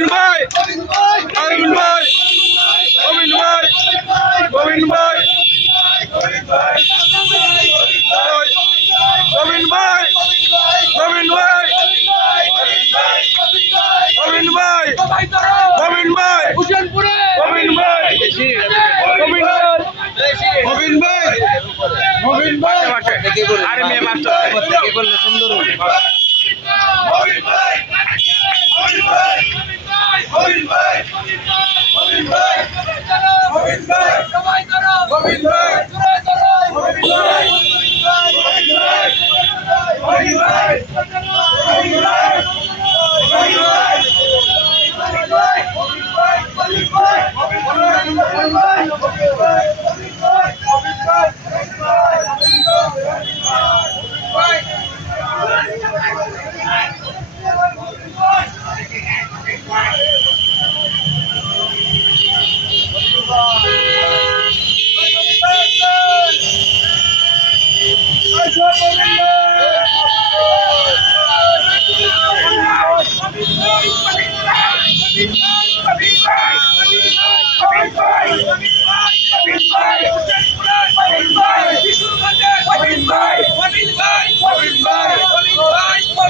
গোবিন্দ ভাই গোবিন্দ ভাই গোবিন্দ ভাই গোবিন্দ ভাই গোবিন্দ ভাই গোবিন্দ ভাই গোবিন্দ ভাই গোবিন্দ ভাই গোবিন্দ ভাই হুসেনপুরে গোবিন্দ ভাই গোবিন্দ ভাই গোবিন্দ ভাই আরে মেয়ে বাচ্চা কি করলে সুন্দর হবে গোবিন্দ ভাই গোবিন্দ ভাই গোবিন্দ ভাই গোবিন্দ ভাই গোবিন্দ ভাই সবাই করো গোবিন্দ ভাই জোরে করো গোবিন্দ ভাই গোবিন্দ ভাই গোবিন্দ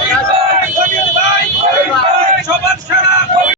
ভাই গোবিন্দ ভাই সবার সেরা